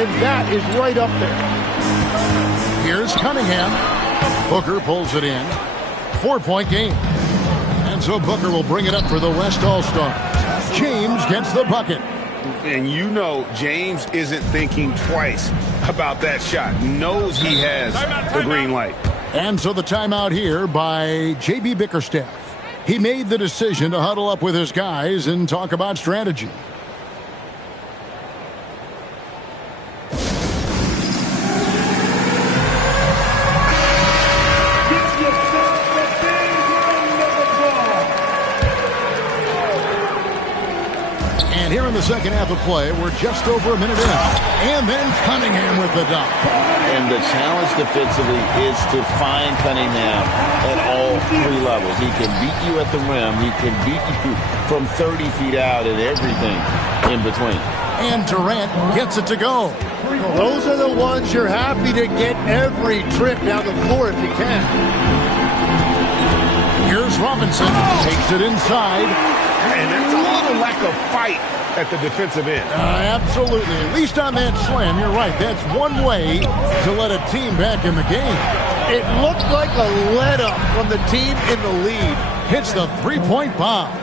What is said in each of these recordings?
and that is right up there. Here's Cunningham. Booker pulls it in. 4-point game. And so Booker will bring it up for the West All-Stars. James gets the bucket. And you know James isn't thinking twice about that shot. Knows he has the green light. And so the timeout here by J.B. Bickerstaff. He made the decision to huddle up with his guys and talk about strategy. And here in the second half of play, we're just over a minute in. And then Cunningham with the dunk. And the challenge defensively is to find Cunningham at all three levels. He can beat you at the rim. He can beat you from 30 feet out and everything in between. And Durant gets it to go. Well, those are the ones you're happy to get every trip down the floor if you can. Here's Robinson. Takes it inside. And there's a little lack of fight at the defensive end. Absolutely. At least on that slam, you're right. That's one way to let a team back in the game. It looked like a let-up from the team in the lead. Hits the three-point bomb.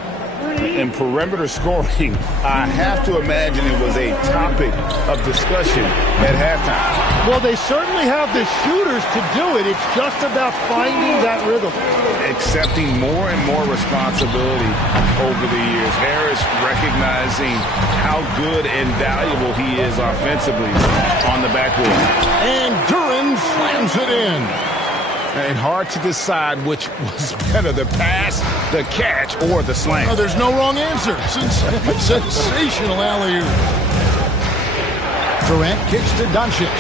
In perimeter scoring, I have to imagine it was a topic of discussion at halftime. Well, they certainly have the shooters to do it. It's just about finding that rhythm. Accepting more and more responsibility over the years. Harris recognizing how good and valuable he is offensively on the backboard. And Duren slams it in. And hard to decide which was better, the pass, the catch, or the slam. Oh, there's no wrong answer. Sensational alley-oop. Durant kicks to Doncic.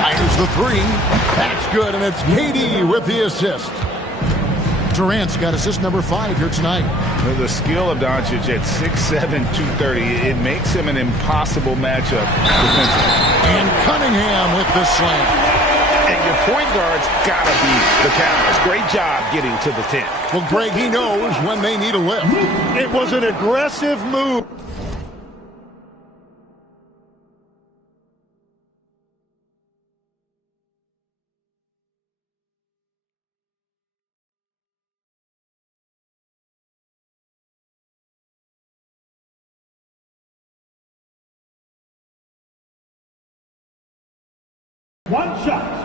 Fires the three. That's good, and it's KD with the assist. Durant's got assist number 5 here tonight. The skill of Doncic at 6'7", 230, it makes him an impossible matchup defensively. And Cunningham with the slam. And your point guard's got to be the Cavs. Great job getting to the 10. Well, Greg, he knows when they need a lift. It was an aggressive move. One shot.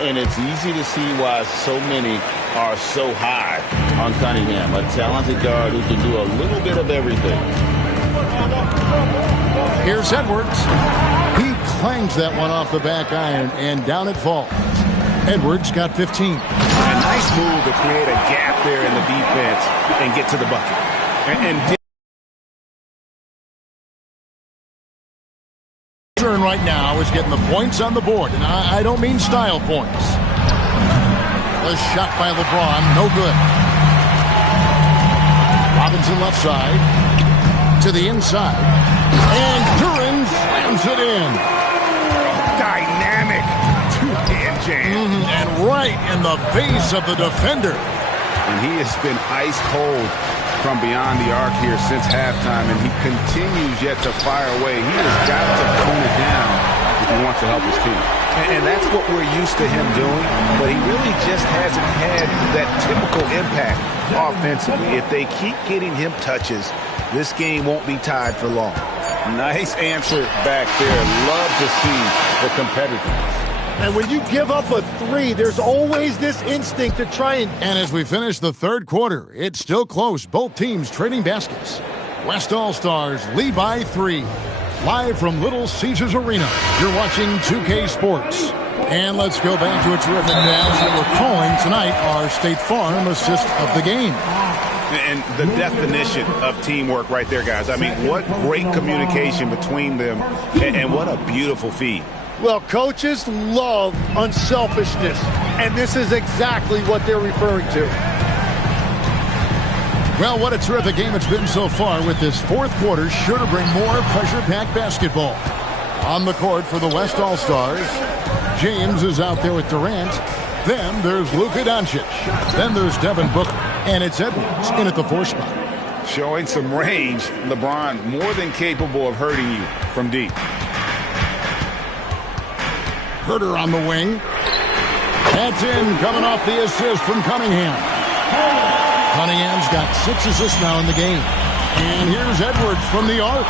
And it's easy to see why so many are so high on Cunningham, a talented guard who can do a little bit of everything. Here's Edwards. He clangs that one off the back iron, and down it falls. Edwards got 15. A nice move to create a gap there in the defense and get to the bucket. And right now is getting the points on the board, and I don't mean style points. The shot by LeBron, no good. Robinson left side to the inside, and Duren slams it in. Dynamic two-hand jam. And right in the face of the defender. And he has been ice cold from beyond the arc here since halftime, and he continues yet to fire away. He has got to tone it down if he wants to help his team. And that's what we're used to him doing, but he really just hasn't had that typical impact offensively. If they keep getting him touches, this game won't be tied for long. Nice answer back there. Love to see the competitiveness. And when you give up a three, there's always this instinct to try and... And as we finish the third quarter, it's still close. Both teams trading baskets. West All-Stars lead by 3. Live from Little Caesars Arena, you're watching 2K Sports. And let's go back to a terrific dance that we're calling tonight our State Farm assist of the game. And the definition of teamwork right there, guys. I mean, what great communication between them, and what a beautiful feed. Well, coaches love unselfishness, and this is exactly what they're referring to. Well, what a terrific game it's been so far, with this fourth quarter sure to bring more pressure-packed basketball. On the court for the West All-Stars, James is out there with Durant. Then there's Luka Doncic. Then there's Devin Booker. And it's Edwards in at the 4 spot. Showing some range, LeBron more than capable of hurting you from deep. Herter on the wing. That's in, coming off the assist from Cunningham. Cunningham's got 6 assists now in the game. And here's Edwards from the arc.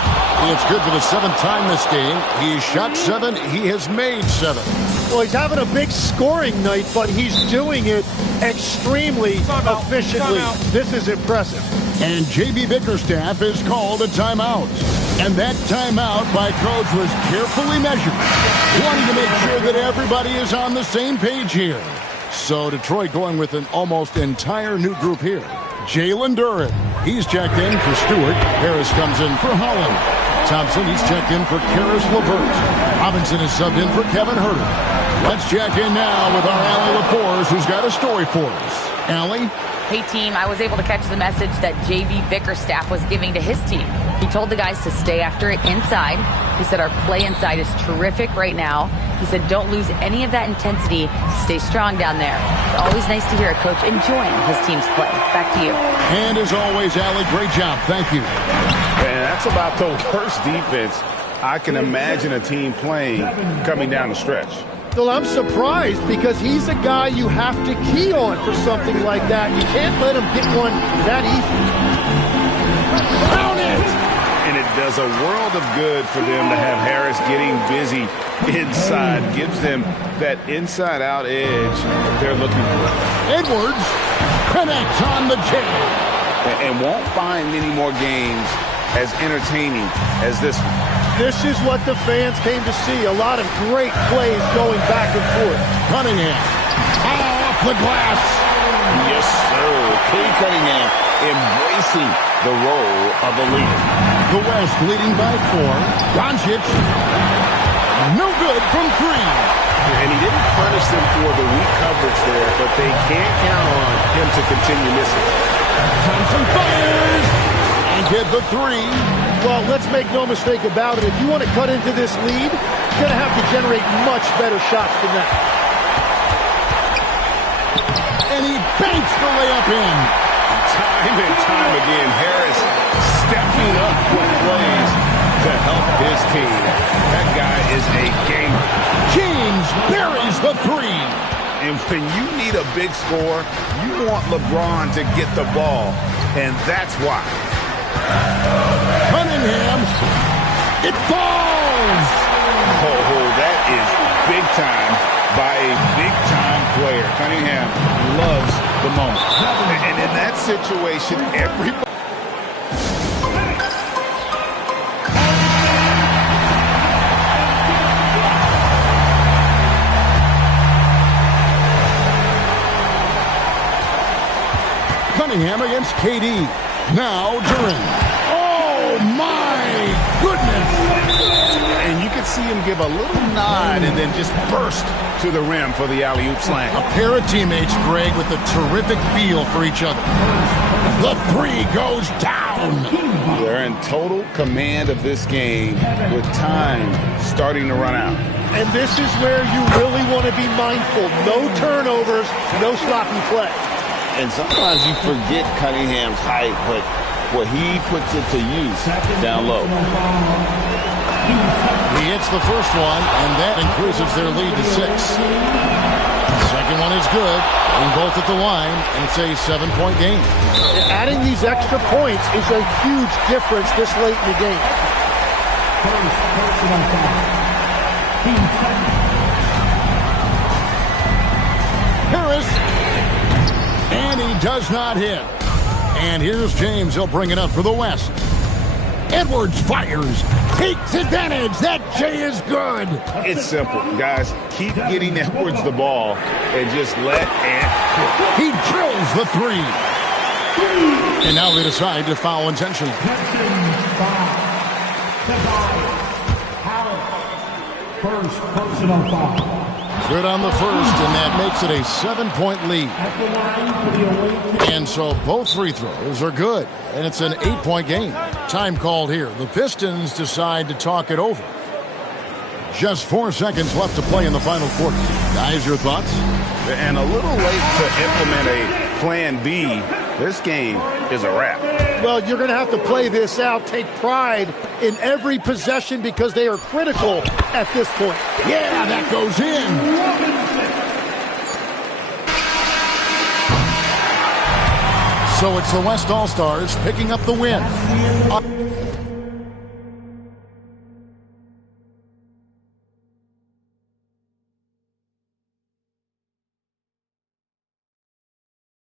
It's good for the 7th time this game. He's shot 7. He has made 7. Well, he's having a big scoring night, but he's doing it extremely efficiently. This is impressive. And J.B. Bickerstaff has called a timeout. And that timeout by coach was carefully measured, wanting to make sure that everybody is on the same page here. So Detroit going with an almost entire new group here. Jalen Duren, he's checked in for Stewart. Harris comes in for Holland. Thompson, he's checked in for Karis LeVert. Robinson is subbed in for Kevin Herter. Let's check in now with our Allie LaForce, who's got a story for us. Allie? Hey, team, I was able to catch the message that J.B. Bickerstaff was giving to his team. He told the guys to stay after it inside. He said our play inside is terrific right now. He said don't lose any of that intensity. Stay strong down there. It's always nice to hear a coach enjoying his team's play. Back to you. And as always, Allie, great job. Thank you. And that's about the worst defense I can imagine a team playing coming down the stretch. Well, I'm surprised because he's a guy you have to key on for something like that. You can't let him get one that easy. Count it! And it does a world of good for them to have Harris getting busy inside. Gives them that inside-out edge that they're looking for. Edwards connects on the jam. And won't find many more games as entertaining as this one. This is what the fans came to see. A lot of great plays going back and forth. Cunningham off the glass. Yes, sir. Cade Cunningham embracing the role of a leader. The West leading by 4. Doncic, no good from 3. And he didn't punish them for the weak coverage there, but they can't count on him to continue missing. Thompson fires and get the 3. Well, let's make no mistake about it. If you want to cut into this lead, you're going to have to generate much better shots than that. And he banks the layup in. Time and time again, Harris stepping up with plays to help his team. That guy is a gamer. James buries the 3. And when you need a big score, you want LeBron to get the ball, and that's why. Cunningham, it falls! Oh, that is big time by a big-time player. Cunningham loves the moment. And in that situation, everybody... Cunningham against KD. Now Duren. Oh, my goodness. And you can see him give a little nod and then just burst to the rim for the alley-oop slam. A pair of teammates, Greg, with a terrific feel for each other. The 3 goes down. They're in total command of this game with time starting to run out. And this is where you really want to be mindful. No turnovers, no sloppy play. And sometimes you forget Cunningham's height, but what he puts it to use down low. He hits the first one, and that increases their lead to 6. The second one is good, getting both at the line, and it's a 7-point game. Adding these extra points is a huge difference this late in the game. Harris, and he does not hit. And here's James. He'll bring it up for the West. Edwards fires, takes advantage. That J is good. It's simple, guys. Keep getting Edwards the ball and just let Ant cook. He drills the 3. And now they decide to foul intentionally. First personal foul. Good on the first, and that makes it a 7-point lead. And so both free throws are good, and it's an 8-point game. Time called here. The Pistons decide to talk it over. Just 4 seconds left to play in the final quarter. Guys, your thoughts? And a little late to implement a plan B. This game is a wrap. Well, you're going to have to play this out, take pride in every possession because they are critical at this point. Yeah, that goes in. So it's the West All-Stars picking up the win.